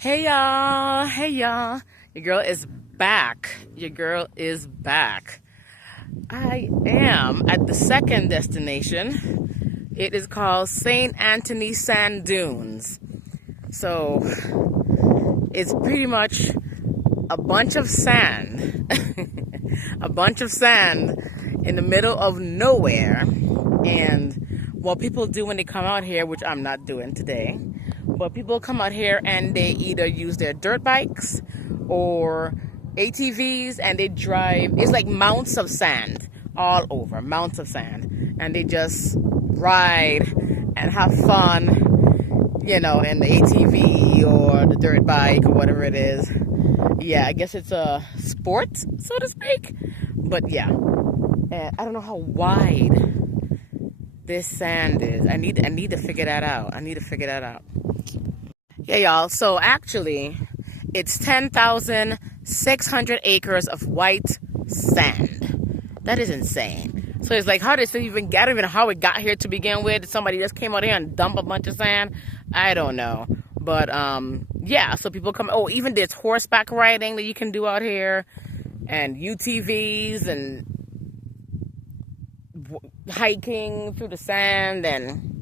Hey y'all, hey y'all. Your girl is back. Your girl is back. I am at the second destination. It is called St. Anthony Sand Dunes. So it's pretty much a bunch of sand, a bunch of sand in the middle of nowhere. And what people do when they come out here, which I'm not doing today, but people come out here and they either use their dirt bikes or ATVs and they drive. It's like mounts of sand all over, mounts of sand. And they just ride and have fun, in the ATV or the dirt bike or whatever it is. Yeah, I guess it's a sport, so to speak. But yeah, and I don't know how wide this sand is. I need to figure that out. Yeah, y'all. So actually, it's 10,600 acres of white sand. That is insane. So it's like, how did it even get? I don't even know how it got here to begin with. Somebody just came out here and dumped a bunch of sand. I don't know. But yeah. So people come. Oh, even there's horseback riding that you can do out here, and UTVs and hiking through the sand. And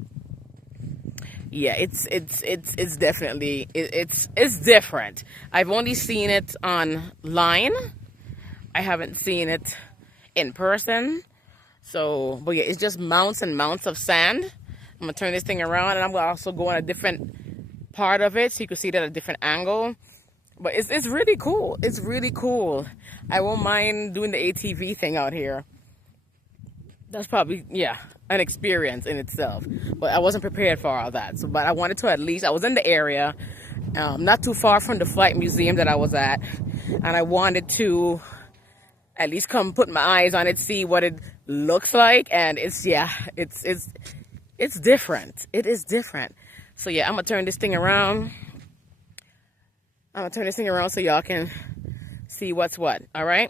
yeah, it's definitely it's different. I've only seen it online. I haven't seen it in person. So, but yeah, it's just mounts and mounts of sand. I'm gonna turn this thing around, and I'm gonna also go on a different part of it so you can see it at a different angle. But it's really cool. It's really cool. I won't mind doing the ATV thing out here. That's probably, yeah, an experience in itself. But I wasn't prepared for all that. So, but I wanted to at least, I was in the area, not too far from the flight museum that I was at. And I wanted to at least come put my eyes on it, see what it looks like. And it's different. It is different. So yeah, I'm going to turn this thing around. So y'all can see what's what. All right.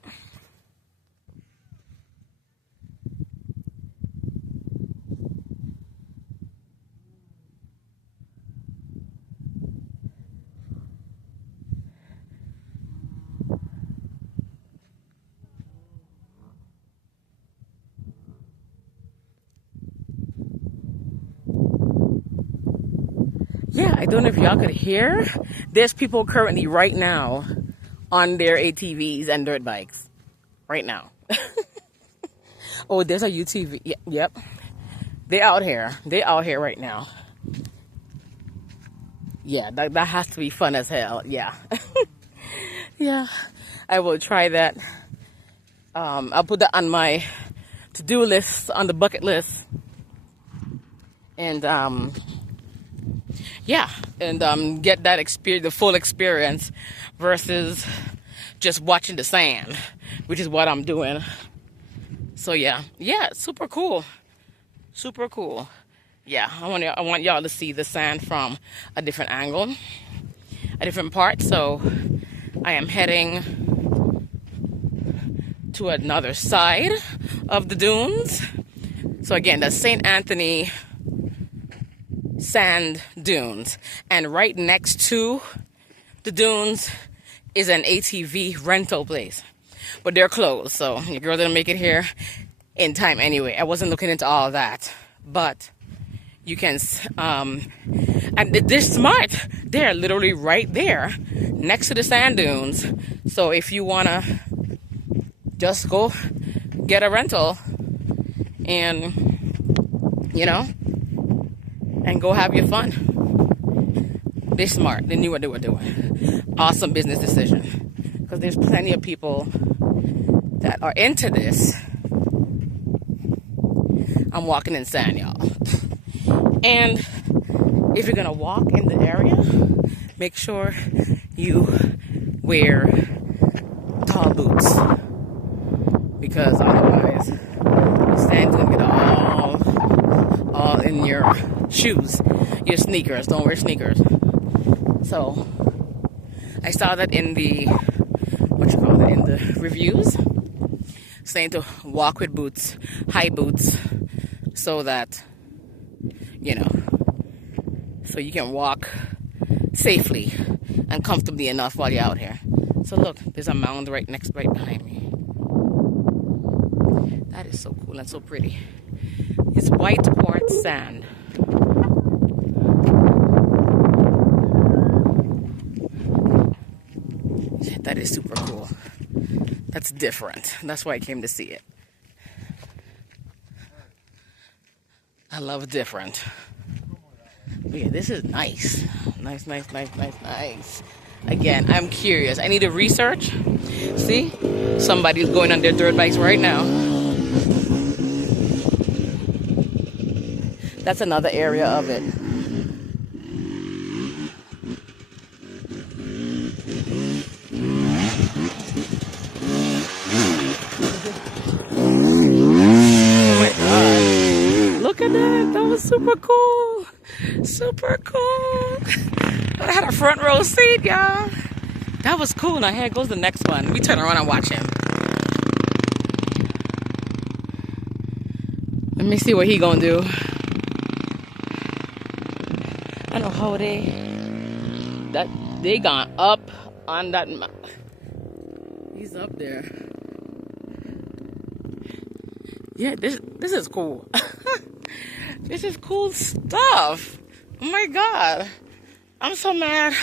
Yeah, I don't know if y'all could hear. There's people currently right now on their ATVs and dirt bikes. Right now. Oh, there's a UTV. Yep. They out here right now. Yeah, that has to be fun as hell. Yeah. Yeah. I will try that. I'll put that on my to-do list, on the bucket list. And yeah, and get that experience, the full experience, versus just watching the sand, which is what I'm doing. So yeah, super cool. Yeah, I want y'all to see the sand from a different angle, a different part. So I am heading to another side of the dunes. So again, that's St. Anthony Sand Dunes, and right next to the dunes is an ATV rental place, but they're closed, so your girl didn't make it here in time anyway. I wasn't looking into all of that, but you can and they're smart. They're literally right there next to the sand dunes. So if you wanna just go get a rental and and go have your fun. They're smart. They knew what they were doing. Awesome business decision. Because there's plenty of people that are into this. I'm walking in sand, y'all. And if you're going to walk in the area, make sure you wear tall boots. Because otherwise, the sand's going to get all in your shoes, your sneakers. Don't wear sneakers. So I saw that in the in the reviews, saying to walk with boots, high boots, so that so you can walk safely and comfortably enough while you're out here. So look, there's a mound right behind me. That is so cool and so pretty. It's white quartz sand. That is super cool. That's different. That's why I came to see it. I love different. But yeah, this is nice. Nice. Again, I'm curious. I need to research. See? Somebody's going on their dirt bikes right now. That's another area of it. Look at that. That was super cool. Super cool. I had a front row seat, y'all. That was cool. Now here goes the next one. We turn around and watch him. Let me see what he gonna do. I know how they gone up on that mountain. He's up there. Yeah, this is cool. This is cool stuff. Oh my God. I'm so mad.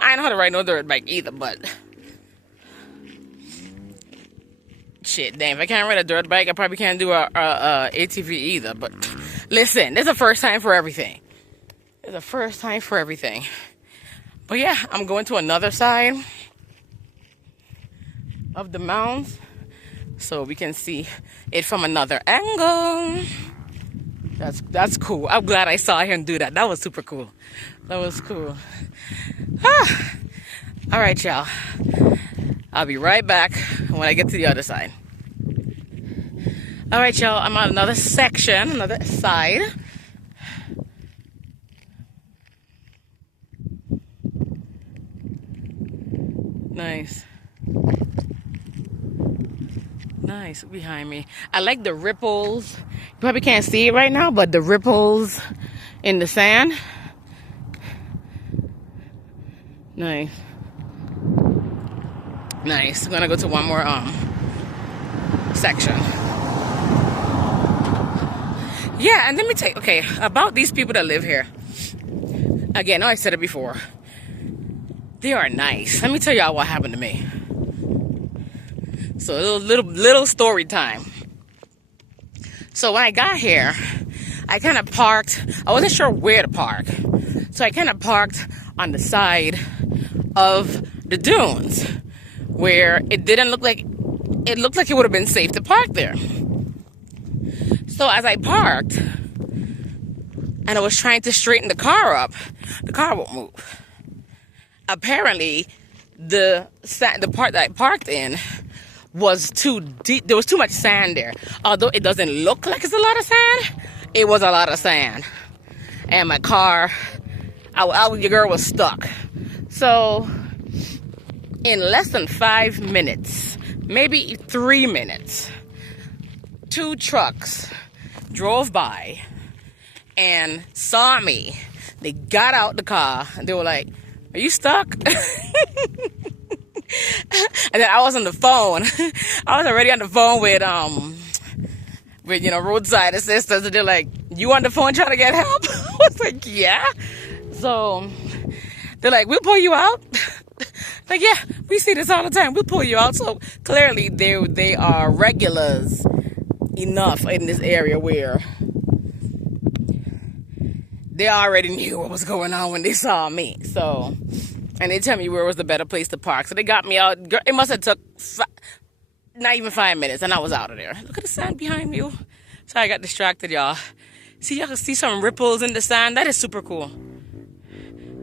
I ain't know how to ride no dirt bike either, but shit, damn, if I can't ride a dirt bike, I probably can't do a ATV either. But listen, there's a first time for everything. There's a first time for everything. But yeah, I'm going to another side of the mounds so we can see it from another angle. That's cool. I'm glad I saw him do that. That was super cool. That was cool. All right, y'all. I'll be right back when I get to the other side. All right, y'all. I'm on another section, another side. Nice. Nice behind me. I like the ripples. You probably can't see it right now, but the ripples in the sand. Nice. Nice. I'm gonna go to one more section. Yeah, and let me tell you, okay, about these people that live here. Again, I said it before. They are nice. Let me tell y'all what happened to me. So a little story time. So when I got here, I kind of parked. I wasn't sure where to park. So I kind of parked on the side of the dunes where it didn't look like, it looked like it would have been safe to park there. So as I parked and I was trying to straighten the car up, the car won't move. Apparently, the part that I parked in was too deep. There was too much sand there. Although it doesn't look like it's a lot of sand, it was a lot of sand. And my car, your girl was stuck. So, in less than 5 minutes, maybe 3 minutes, 2 trucks drove by and saw me. They got out the car and they were like, "Are you stuck?" And then I was on the phone. I was already on the phone with roadside assistants, and they're like, "You on the phone trying to get help?" I was like, "Yeah." So they're like, "We'll pull you out." Like, "Yeah, we see this all the time. We'll pull you out." So clearly they are regulars enough in this area where they already knew what was going on when they saw me. So, and they tell me where was the better place to park. So they got me out. It must have took not even 5 minutes, and I was out of there. Look at the sand behind you. Sorry, I got distracted, y'all. See, y'all can see some ripples in the sand. That is super cool.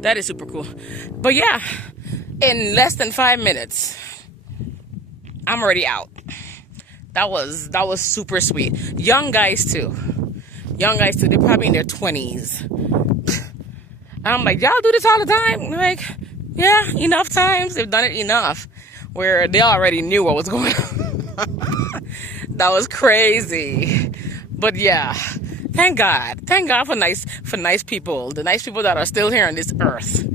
That is super cool. But yeah, in less than 5 minutes, I'm already out. That was super sweet. Young guys too. They're probably in their 20s. And I'm like, "Y'all do this all the time?" I'm like, "Yeah, enough times. They've done it enough where they already knew what was going on." That was crazy. But yeah, thank God for nice people. The nice people that are still here on this earth.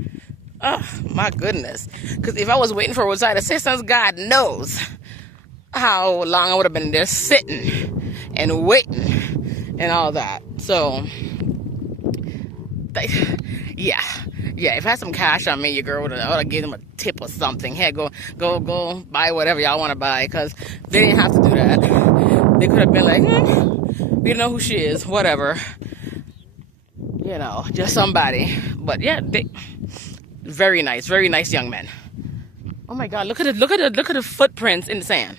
Oh, my goodness. Because if I was waiting for roadside assistance, God knows how long I would have been there sitting and waiting and all that. So, yeah. Yeah, if I had some cash on me, your girl would have given them a tip or something. Hey, go buy whatever y'all want to buy, because they didn't have to do that. They could have been like, we don't know who she is, whatever. You know, just somebody. But yeah, very nice young men. Oh my God, look at the footprints in the sand.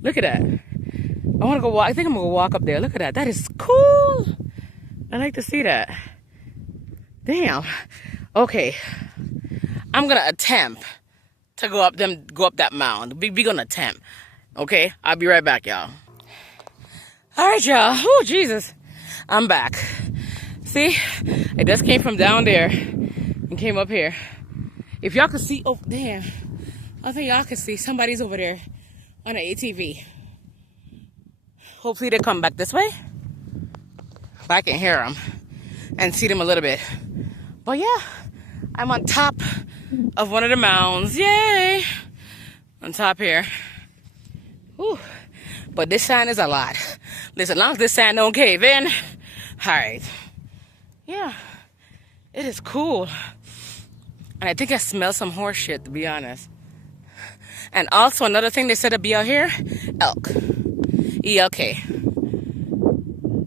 Look at that. I want to go walk. I think I'm gonna go walk up there. Look at that. That is cool. I like to see that. Damn. Okay. I'm gonna attempt to go up that mound. We gonna attempt. Okay? I'll be right back, y'all. Alright, y'all. Oh, Jesus. I'm back. See? I just came from down there and came up here. If y'all could see, oh damn. I think y'all can see somebody's over there on an ATV. Hopefully they come back this way. If I can hear them and see them a little bit. But yeah, I'm on top of one of the mounds. Yay! On top here. Whew. But this sand is a lot. Listen, as long as this sand don't cave in. Alright. Yeah. It is cool. And I think I smell some horse shit, to be honest. And also another thing they said to be out here, elk. ELK.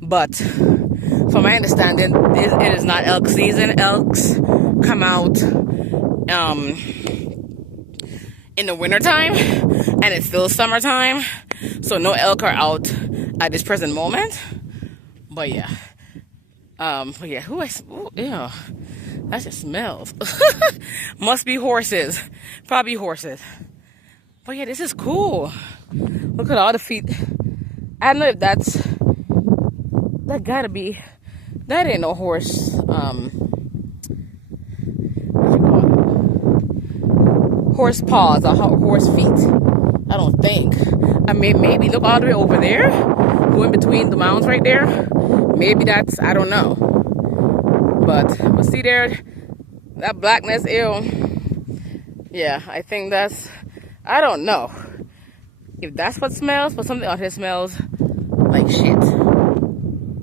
But from my understanding, it is not elk season. Elks come out in the wintertime, and it's still summertime. So no elk are out at this present moment. But yeah. Ooh, ew. That just smells. Must be horses. Probably horses. But yeah, this is cool. Look at all the feet. I don't know if that gotta be, that ain't no horse, what you call it? Horse paws or horse feet. I don't think. I mean, maybe look all the way over there, going between the mounds right there. Maybe that's, I don't know. But see there, that blackness, ew. Yeah, I think that's, I don't know if that's what smells, but something out here smells like shit.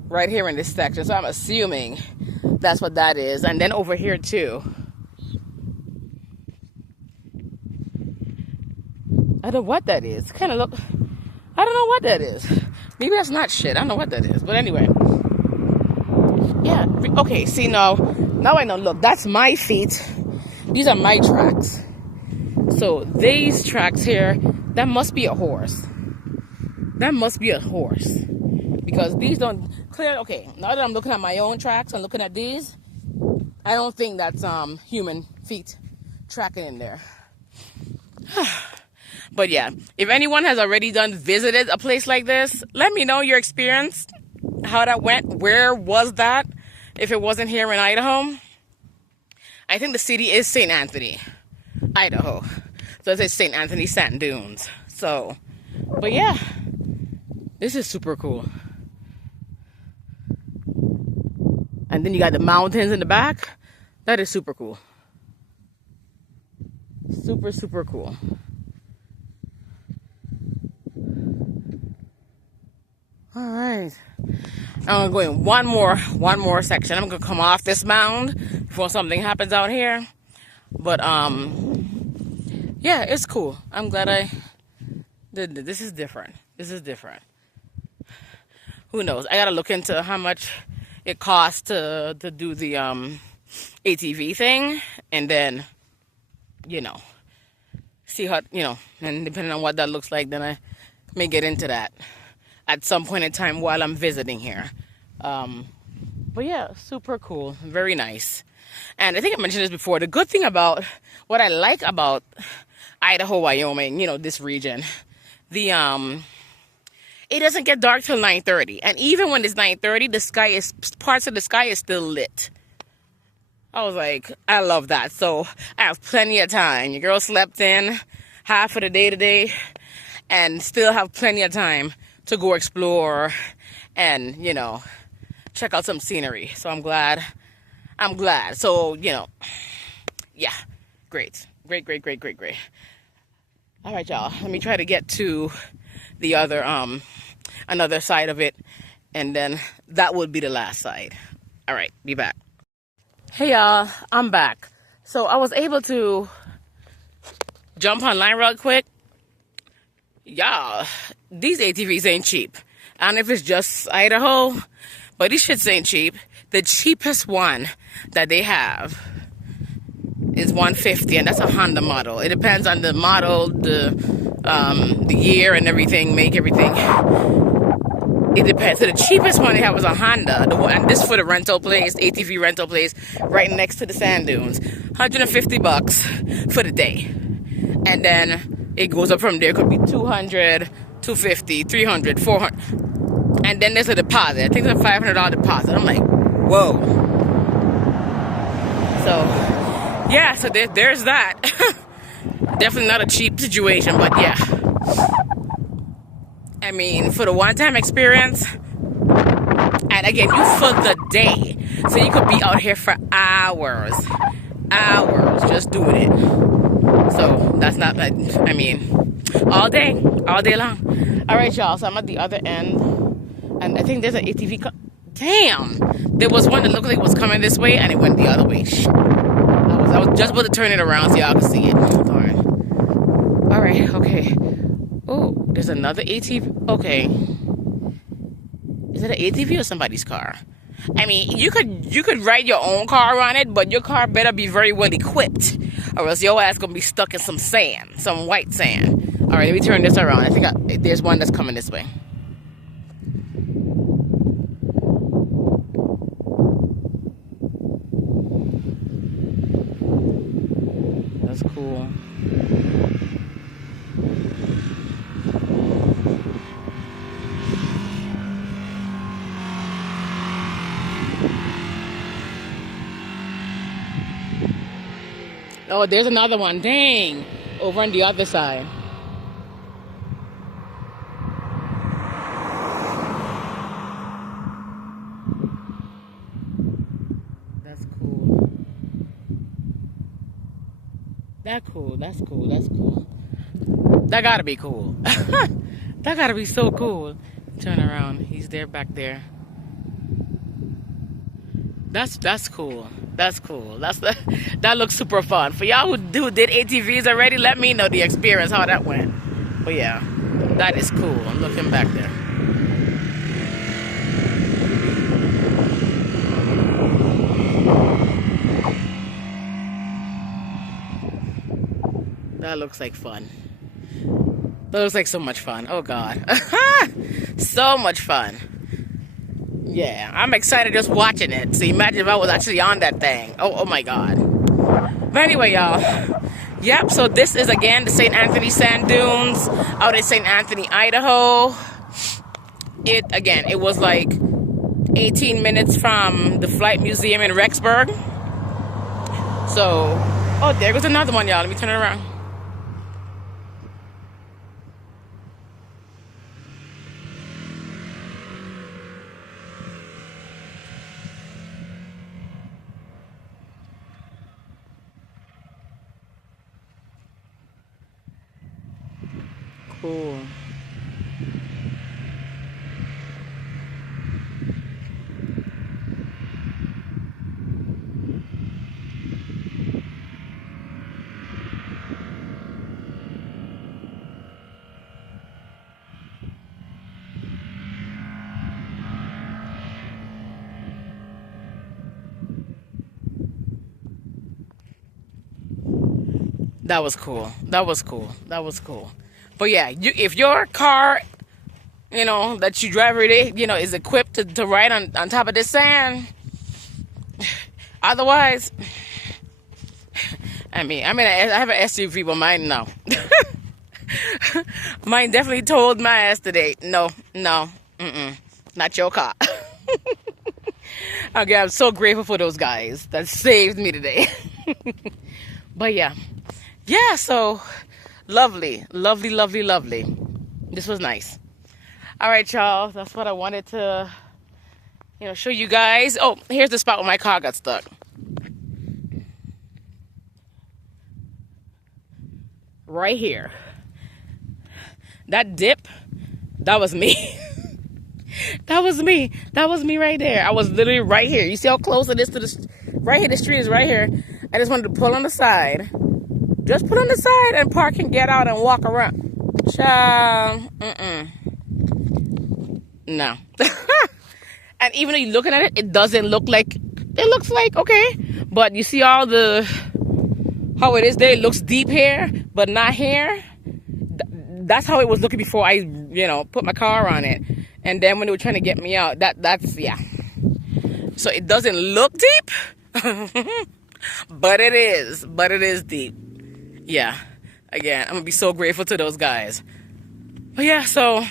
Right here in this section, so I'm assuming that's what that is. And then over here too. I don't know what that is. Kind of look, I don't know what that is. Maybe that's not shit. I don't know what that is. But anyway. Yeah, okay, see now I know, look, that's my feet. These are my tracks. So these tracks here, that must be a horse. That must be a horse. Because these don't clear. Okay, now that I'm looking at my own tracks and looking at these, I don't think that's human feet tracking in there. But yeah, if anyone has already visited a place like this, let me know your experience, how that went. Where was that? If it wasn't here in Idaho, I think the city is St. Anthony, Idaho. So it says St. Anthony Sand Dunes. So, but yeah, this is super cool. And then you got the mountains in the back. That is super cool. Super, super cool. All right. I'm going to go in one more section. I'm going to come off this mound before something happens out here. But, yeah, it's cool. I'm glad I did this. This is different. This is different. Who knows? I got to look into how much it costs to do the ATV thing, and then, you know, see how, you know, and depending on what that looks like, then I may get into that at some point in time while I'm visiting here. But yeah, super cool, very nice. And I think I mentioned this before, the good thing about, what I like about Idaho, Wyoming, you know, this region, it doesn't get dark till 9:30. And even when it's 9:30, parts of the sky is still lit. I was like, I love that. So I have plenty of time. Your girl slept in half of the day today and still have plenty of time to go explore and, you know, check out some scenery. So I'm glad. So, you know, great. Great, great, great, great, great. All right, y'all. Let me try to get to the other, another side of it. And then that would be the last side. All right, be back. Hey, y'all. I'm back. So I was able to jump online real quick. Y'all, these ATVs ain't cheap. I don't know if it's just Idaho, but these shits ain't cheap. The cheapest one that they have is $150, and that's a Honda model. It depends on the model, the year, and everything, make everything. It depends. So the cheapest one they have was a Honda, and this for the rental place, ATV rental place, right next to the sand dunes. $150 for the day, and then it goes up from there. It could be $200, $250, $300, $400, and then there's a deposit. I think it's a $500 deposit. I'm like, whoa. So. Yeah, so there's that. Definitely not a cheap situation, but yeah. I mean, for the one-time experience, and again, you for the day. So you could be out here for hours just doing it. So that's not, I mean, all day long. All right, y'all, so I'm at the other end, and I think there's an ATV. Damn! There was one that looked like it was coming this way, and it went the other way. I was just about to turn it around so y'all can see it. Darn. All right, okay. Oh, there's another ATV. Okay. Is it an ATV or somebody's car? I mean, you could ride your own car on it, but your car better be very well equipped, or else your ass gonna be stuck in some sand, some white sand. All right, let me turn this around. I think there's one that's coming this way. That's cool. Oh, there's another one. Dang. Over on the other side. That's cool. That's cool. That's cool. That's cool. That gotta be cool. That gotta be so cool. Turn around. He's there back there. That's cool. That's cool. That looks super fun. For y'all who did ATVs already, let me know the experience, how that went. But yeah, that is cool. I'm looking back there. That looks like fun. That looks like so much fun. Oh God. So much fun. Yeah, I'm excited just watching it. So imagine if I was actually on that thing. Oh my God. But anyway, y'all. Yep, so this is again the St. Anthony Sand Dunes out in St. Anthony, Idaho. It was like 18 minutes from the Flight Museum in Rexburg. So, oh, there goes another one, y'all. Let me turn it around. Cool. That was cool. That was cool. That was cool. But yeah, if your car, that you drive every day, is equipped to ride on top of this sand, otherwise, I have an SUV, but mine, no. Mine definitely told my ass today, no, not your car. Okay, I'm so grateful for those guys that saved me today. But yeah, so lovely. This was nice. All right, y'all, that's what I wanted to, show you guys. Oh, here's the spot where my car got stuck. right here. That dip, that was me. That was me. That was me right there. I was literally right here. You see how close it is to the, right here, the street is right here. I just wanted to pull on the side. Just pull on the side and park and get out and walk around. Child, no. And even though you're looking at it, it doesn't look like, it looks like, okay. But you see all the, how it is there, it looks deep here, but not here. That's how it was looking before I, put my car on it. And then when they were trying to get me out, that's, yeah. So it doesn't look deep, but it is deep. Yeah. Again, I'm gonna be so grateful to those guys. But yeah, so,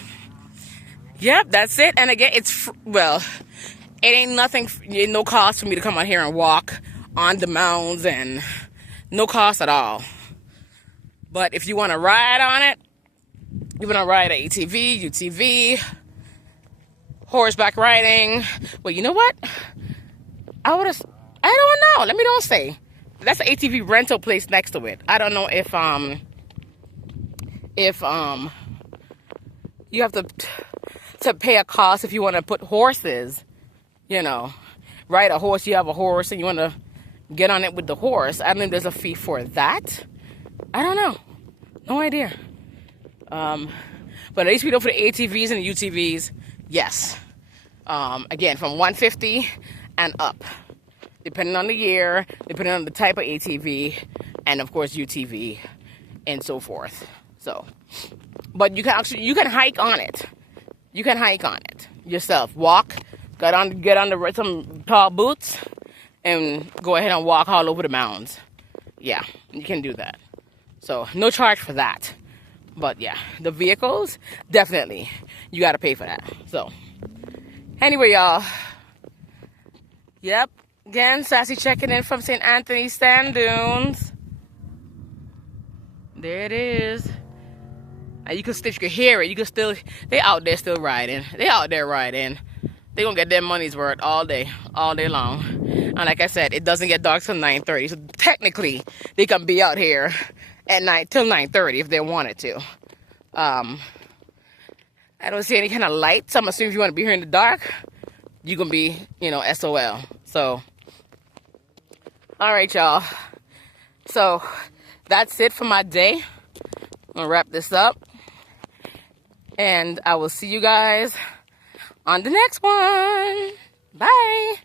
yep, that's it. And again, it ain't nothing, no cost for me to come out here and walk on the mounds and no cost at all. But if you want to ride on it, you want to ride an ATV, UTV, horseback riding. Well, you know what? I don't know. Let me don't say. That's an ATV rental place next to it. I don't know if you have to pay a cost if you want to put horses, ride a horse. You have a horse and you want to get on it with the horse. I don't know if there's a fee for that. I don't know. No idea. But at least we know for the ATVs and the UTVs, yes. Again, from $150 and up, depending on the year, depending on the type of ATV, and of course UTV, and so forth. So, but you can hike on it. You can hike on it yourself. Walk, get on some tall boots, and go ahead and walk all over the mountains. Yeah, you can do that. So no charge for that. But yeah, the vehicles, definitely, you got to pay for that. So anyway, y'all. Yep. Again, Sassy checking in from St. Anthony Sand Dunes. There it is. And you can hear it. You can still, they out there still riding. They out there riding. They gonna get their money's worth all day long. And like I said, it doesn't get dark till 9:30. So technically, they can be out here at night till 9:30 if they wanted to. I don't see any kind of lights. I'm assuming if you want to be here in the dark, you can be, SOL. So, all right, y'all. So that's it for my day. I'm gonna wrap this up, and I will see you guys on the next one. Bye.